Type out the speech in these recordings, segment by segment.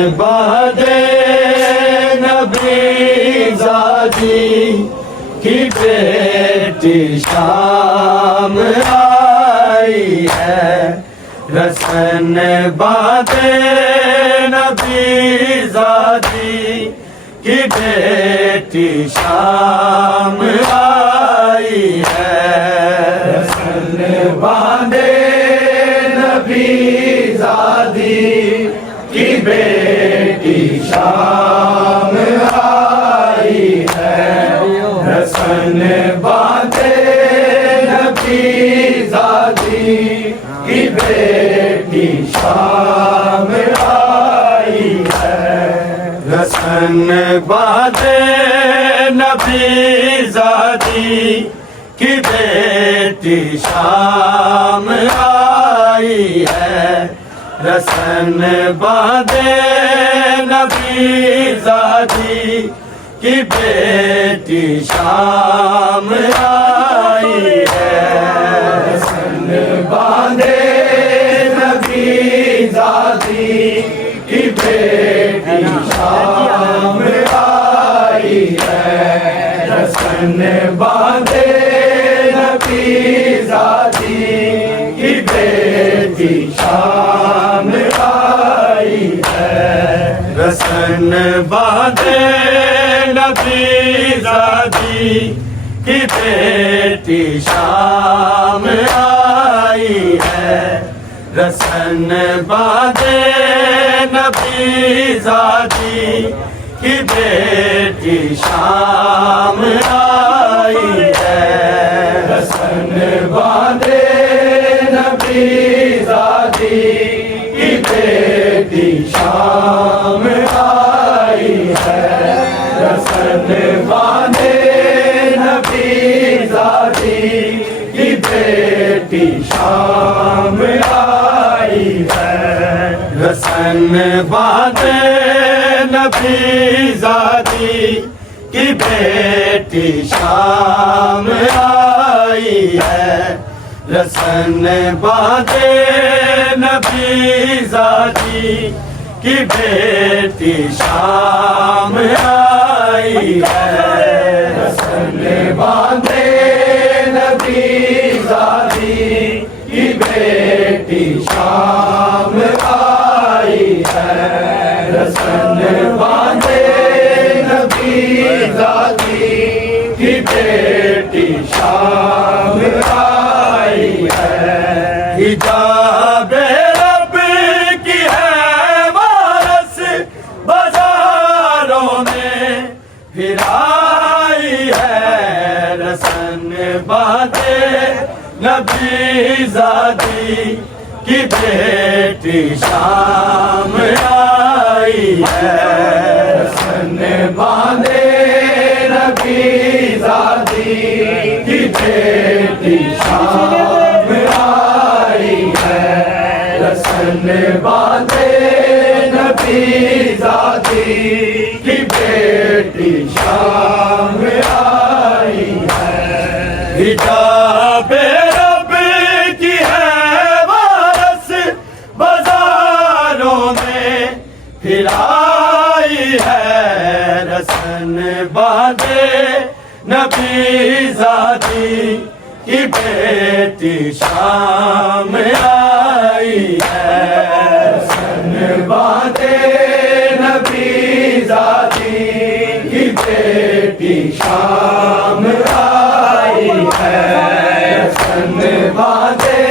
बादे नबी ज़ादी की बेटी शाम आई है। रसन बादे नबी ज़ादी की बेटी शाम आई है। रसन बादे नबी ज़ादी की बेटी शाम आई है। रसन बांधे नबी ज़ादी की बेटी शाम आई है। रसन बांधे नबी ज़ादी की बेटी शाम आई है। रसन बांधे नबी ज़ादी की बेटी शाम आई है। रसन बांधे नबी ज़ादी की बेटी शाम आई है। रसन बांधे नबी ज़ादी की बेटी शाम आई है। रसन बांधे नबी ज़ादी की बेटी शाम आई है। रसन बांधे नबी ज़ादी की बेटी शाम आई है। रसन बांधे नबी ज़ादी की बेटी शाम आई है। रसन बांधे नबी ज़ादी की बेटी शाम आई है। रसन बांधे नबी ज़ादी की बेटी शाम आई है। रसन बांधे नबी ज़ादी की बेटी शाम आई है। रसन बांधे नबी ज़ादी की बेटी शाम आई है। रसन बांधे नबी ज़ादी बेटी शाम आई है। हिजाब रब की है वारस बाजारों में फिर आई है। रसन बांधे नबी ज़ादी की बेटी शाम आई है। रसन बांधे नबी ज़ादी की बेटी शाम आई है। रसन बांधे नबी ज़ादी की बेटी शाम आई है। हिजाब रब की है वारस बाजारों में फिर आई है। रसन बांधे नबी ज़ादी की बेटी शाम आई है। रसन बांधे नबी ज़ादी की बेटी शाम आई है। रसन बांधे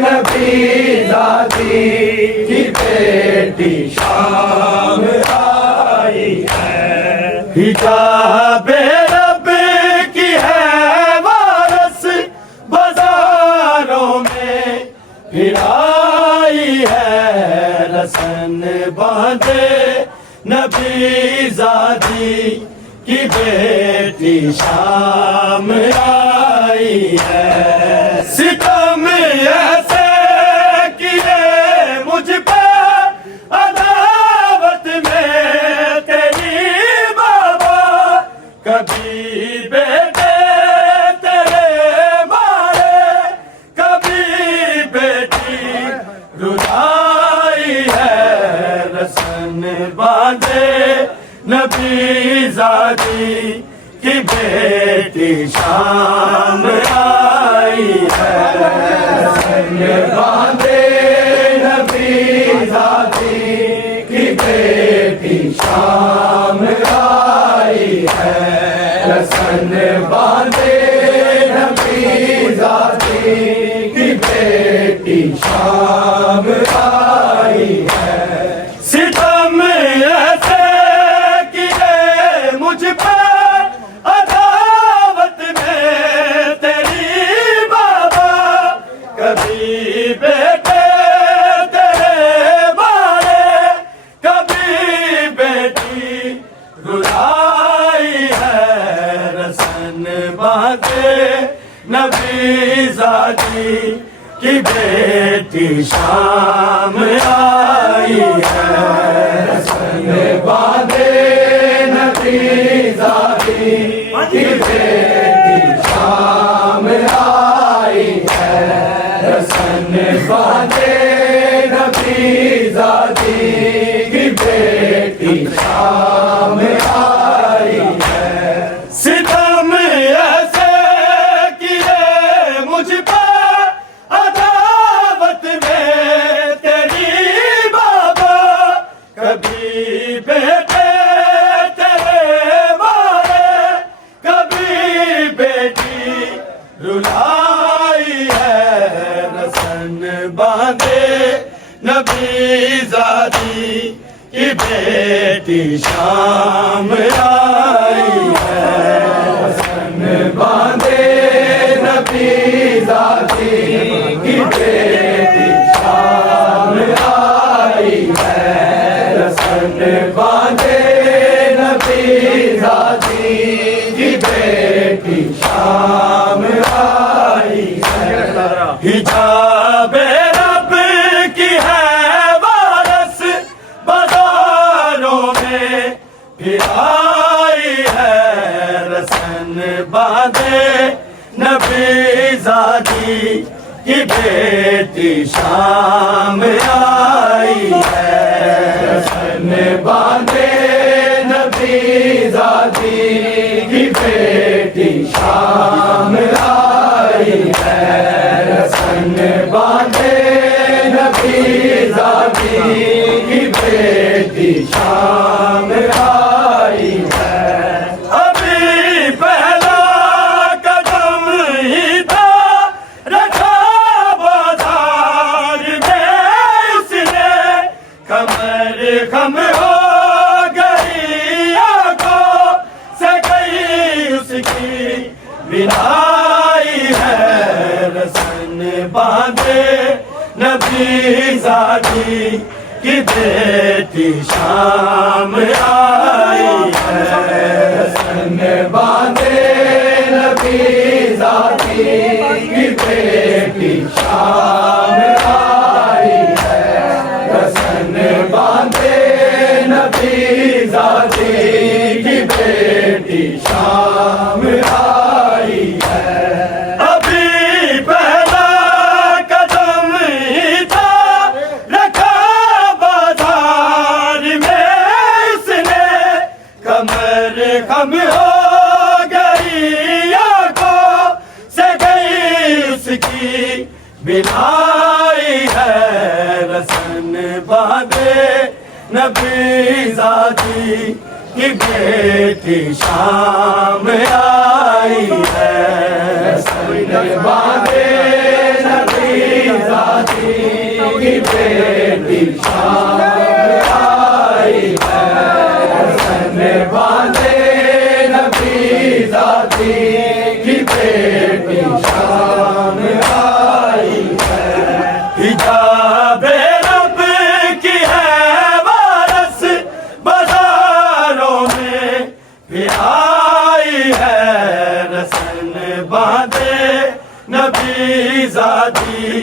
नबी ज़ादी की बेटी शाम आई है। हिजाब रब की है वारस बाजारों में फिर आई है। रसन बांधे नबी ज़ादी की बेटी शाम आई है। सितम ऐसे किए मुझ पे अदावत में तेरी बाबा, कभी बेटे तेरे मारे कभी बेटी रुलाई है। रसन बांधे नबी ज़ादी की बेटी शाम आई है। रसन बांधे नबी ज़ादी की बेटी शाम आई है। रसन बांधे नबी ज़ादी की बेटी शाम आई है। सितम ऐसे किए मुझ पर अदावत में तेरी बाबा, कभी बेटे तेरे मारे कभी बेटी रुलाई है। रसन बांधे नबी ज़ादी की बेटी शाम आई है। रसन बांधे नबी ज़ादी की बेटी शाम आई है। रसन बांधे नबी ज़ादी की बेटी शाम आई है। सितम ऐसे किए मुझ पर अदावत में तेरी बाबा, कभी बेटे तेरे मारे कभी बेटी रुलाई है। रसन बांधे नबी ज़ादी की बेटी शाम आई है। रसन बांधे नबी ज़ादी की बेटी शाम आई है। रसन बांधे नबी ज़ादी की बेटी शाम आई है। हिजाब रब की है वारस बाजारों में फिर आई है। रसन बांधे नबी ज़ादी की बेटी शाम आई है। रसन बांधे नबी ज़ादी की बेटी शाम आई है। रसन बांधे नबी ज़ादी की बेटी शाम आई है। अभी पहला बिलाई है रसन बांधे नबी ज़ादी की बेटी शाम आई है। रसन बांधे नबी ज़ादी की बेटी शाम आई है। रसन बांधे नबी ज़ादी की बेटी शाम आई है। अभी पहला कदम ही था रखा बाजार में इसने, कमर खम हो गई आंखों से गई उसकी बिनाई है। रसन बांधे नबी ज़ादी की बेटी शाम आई है। रसन बांधे नबी ज़ादी की बेटी शाम आई है। रसन बांधे नबी ज़ादी की बेटी शाम आई है। हिजाबे रब की है वारस बाजारों में भी आई है। रसन बांधे नबी ज़ादी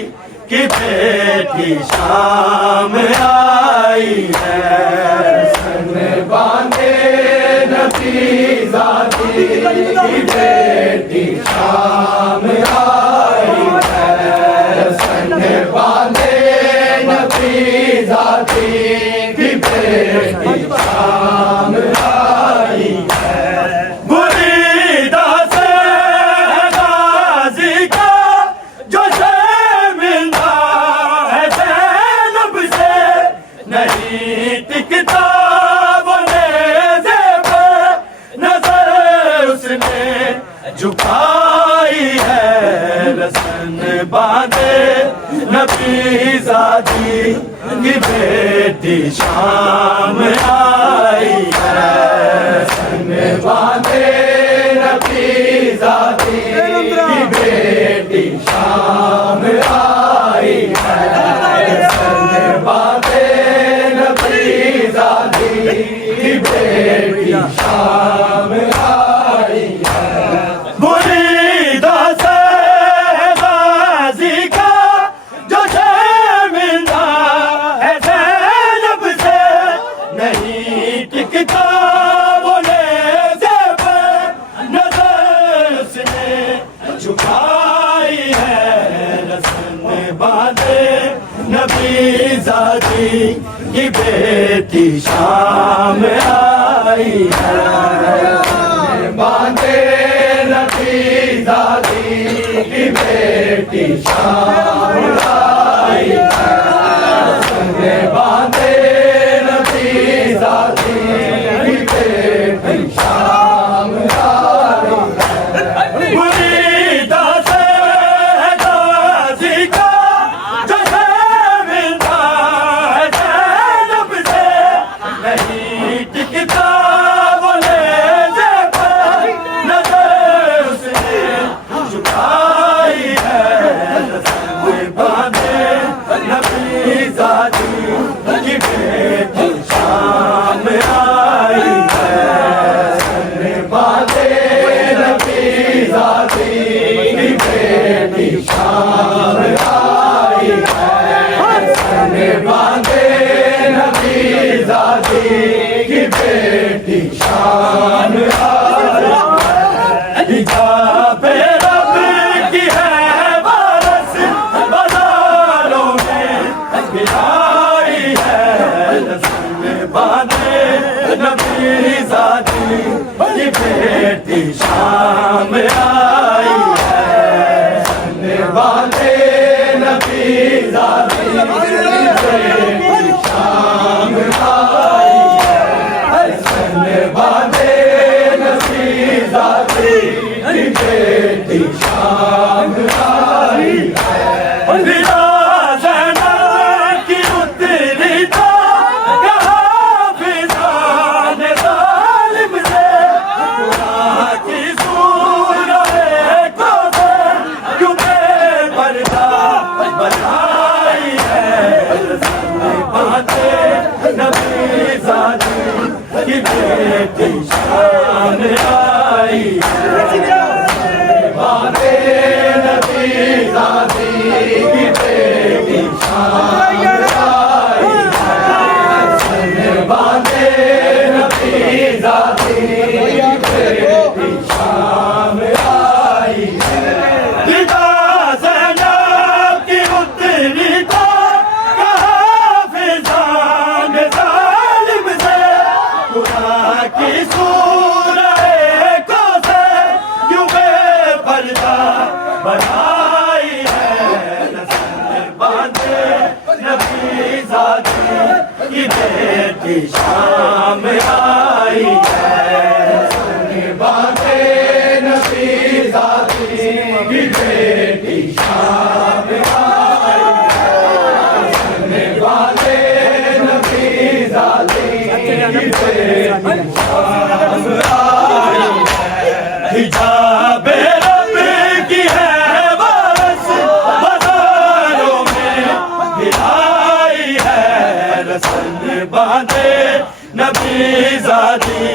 की बेटी शाम आई है। रसन बांधे नबी ज़ादी की बेटी शाम आई है। रसन बांधे नबी ज़ादी की बेटी शाम आई है। मुरीदा से गाज़ी का जो शर्मिंदा है ज़ैनब से, नहीं टिकता वो नेज़े पे नज़र उसने झुकाई है। रसन बांधे नबी ज़ादी की बेटी शाम आई है। रसन बांधे नबी ज़ादी की बेटी शाम आई है। रसन बांधे नबी ज़ादी की बेटी शाम आई है। मुरीदा से गाज़ी का जो शर्मिंदा है ज़ैनब से, नहीं टिकता वो नेज़े पे नज़र उसने झुकाई है। रसन बांधे नबी ज़ादी की बेटी शाम आई है। बांधे नबी ज़ादी की बेटी शाम आई है। रसन बांधे नबी ज़ादी की बेटी शाम आई है। मुरीदा से गाज़ी का जो शर्मिंदा है ज़ैनब से, नहीं टिकता वो नेज़े पे नज़र उसने झुकाई है। रसन बांधे नबी ज़ादी की बेटी शाम आई है। रसन बांधे नबी ज़ादी की बेटी शाम आई है। रसन बांधे नबी ज़ादी की बेटी शाम आई है। हिजाबे रब की है वारस बाजारों में भी आई है। रसन बांधे नबी ज़ादी की बेटी शाम आई है। रसन बांधे नबी ज़ादी की बेटी शाम आई है। रसन बांधे नबी ज़ादी की बेटी शाम आई है। बिला ज़ैनब की उतरी था कहा फिज़ान ज़ालिम से, खुदा की सूरत ज़ादी की बेटी शाम आई है, सन बांधे नबी ज़ादी की बेटी शाम आई है। रिदा ज़ैनब की उतरी तो कहा फिज़ान ज़ालिम से, खुदा की सूरह को से क्यों बेपर्दा बनाई है, सन बांधे नबी ज़ादी की बेटी शाम आई है, सन बांधे नबी ज़ादी की बेटी शाम आई है, सन बांधे नबी ज़ादी की बेटी शाम आई है। हिजाब रब की है बरस बाजारों में हिलाई है, रसन बांधे नबी ज़ादी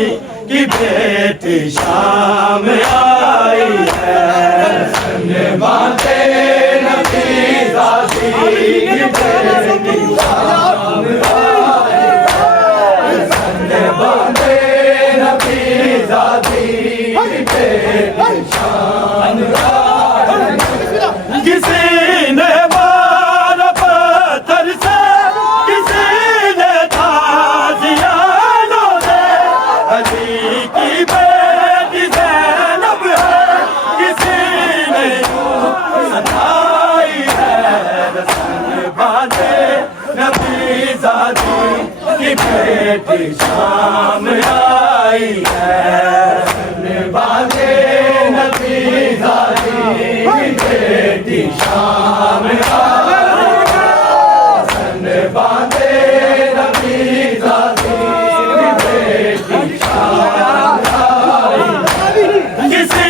की बेटी शाम आई है, रसन बांधे नबी ज़ादी की बेटी शाम आई है, रसन बांधे नबी ज़ादी की बेटी शाम आई है। किसी ने मारा पत्थर से, किसी ने ताज़ियानों से, अली की बेटी ज़ैनब है, किसी ने यूं सताई है, रसन बांधे नबी ज़ादी की बेटी शाम आई है, रसन बांधे नबी ज़ादी की बेटी शाम आई है, सन बांधे नबी ज़ादी की बेटी शाम आई है। किसी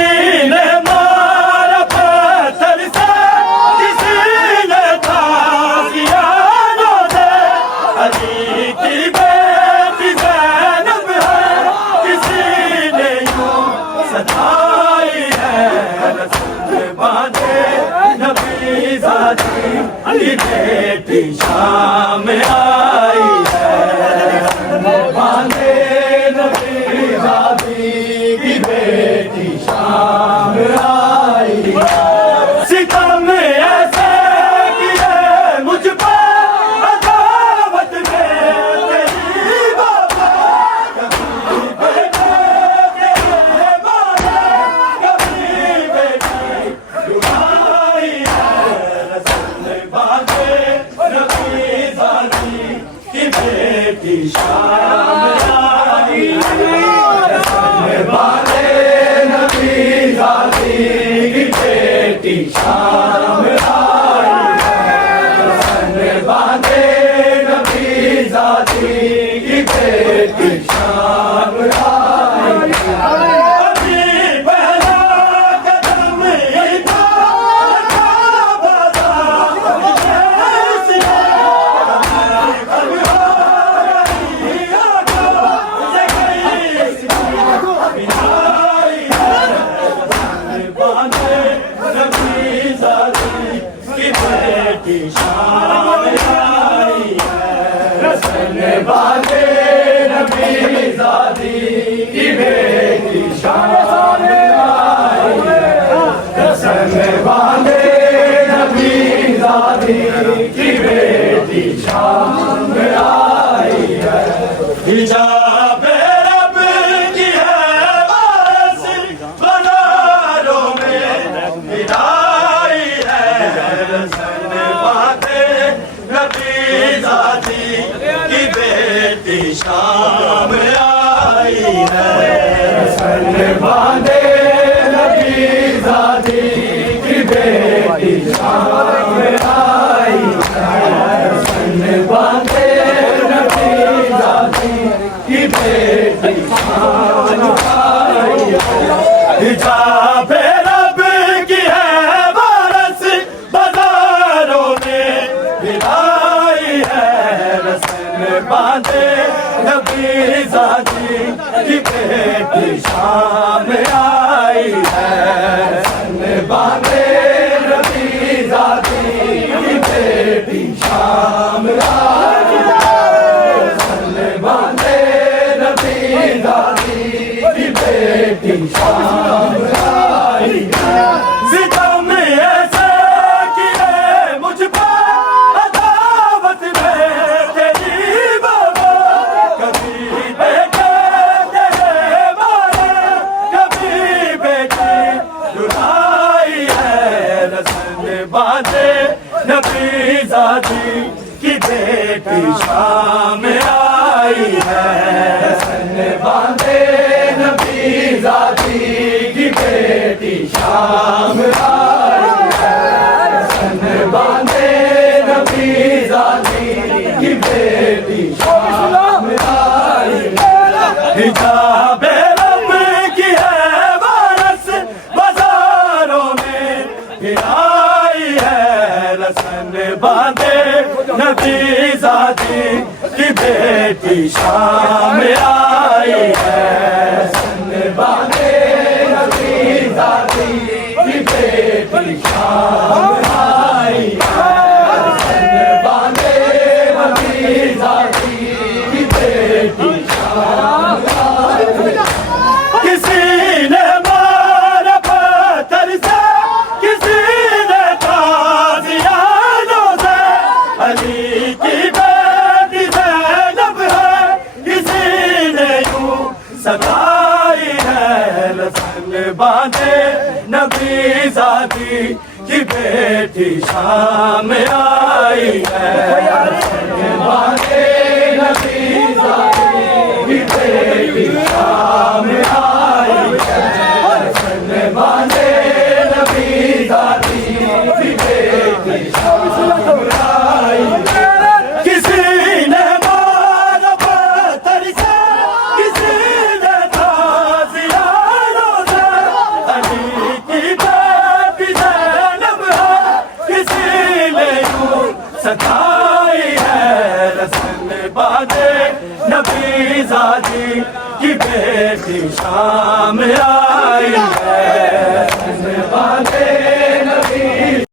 ने मारा पत्थर से, किसी ने ताज़ियानों से, अली की बेटी ज़ैनब है, किसी ने यूं सताई है, रसन बांधे नबी ज़ादी की बेटी शाम आई है, रसन बांधे नबी ज़ादी की बेटी शाम आई है। सितम ऐसे किए मुझ पर अदावत में तेरी बाबा, कभी बेटे तेरे मारे, कभी बेटी रुलाई है, रसन बांधे नबी ज़ादी की बेटी शाम आई है, रसन बांधे नबी ज़ादी की बेटी शाम आई है, रसन बांधे नबी ज़ादी की बेटी शाम आई है। अभी पहला कदम ही था, था बाज़ार जैसी है, कभी हो रही आँखों से कहीं बिनाई है, रसन बांधे नबी ज़ादी की बेटी शाम आई है, रसन बांधे नबी ज़ादी की बेटी शाम आई है, रसन बांधे नबी ज़ादी की बेटी शाम आई है। हिजाब रब की है बरस बाज़ारों में हिलाई है, रसन बांधे नबी ज़ादी की बेटी शाम आई है, रसन बांधे नबी ज़ादी की बेटी शाम आई है, रसन बांधे नबी ज़ादी की बेटी शाम आई है। हिजाब रब की है बरस बाज़ारों में हिलाई है, रसन बांधे नबी ज़ादी की बेटी शाम आई है, रसन बांधे नबी बांधे नबी ज़ादी की बेटी शाम आई है। हसन बांधे नबी ज़ादी की बेटी शाम आई है। हसन बांधे नबी ज़ादी की बेटी शाम आई है। हिजाब रब की है वारस बाजारों में फिराई है। रसन बांधे नबी ज़ादी की बेटी शाम आई है। रसन बांधे नबी ज़ादी की बेटी शाम आई है। रसन बांधे नबी ज़ादी की बेटी शाम आई है। किसी ने मारा पत्थर से, किसी ने ताज़ियानों से। अली की बेटी ज़ैनब है, किसी ने यूं सताई है। रसन बांधे नबी ज़ादी की बेटी शाम आई है। रसन बांधे नबी ज़ादी की बेटी शाम आई है। रसन बांधे नबी ज़ादी की बेटी शाम आई है। किसी ने मारा पत्थर से, किसी ने ताज़ियानों से। अली की बेटी ज़ैनब है, किसी ने यूं सताई है। रसन बांधे नबी ज़ादी की बेटी शाम आई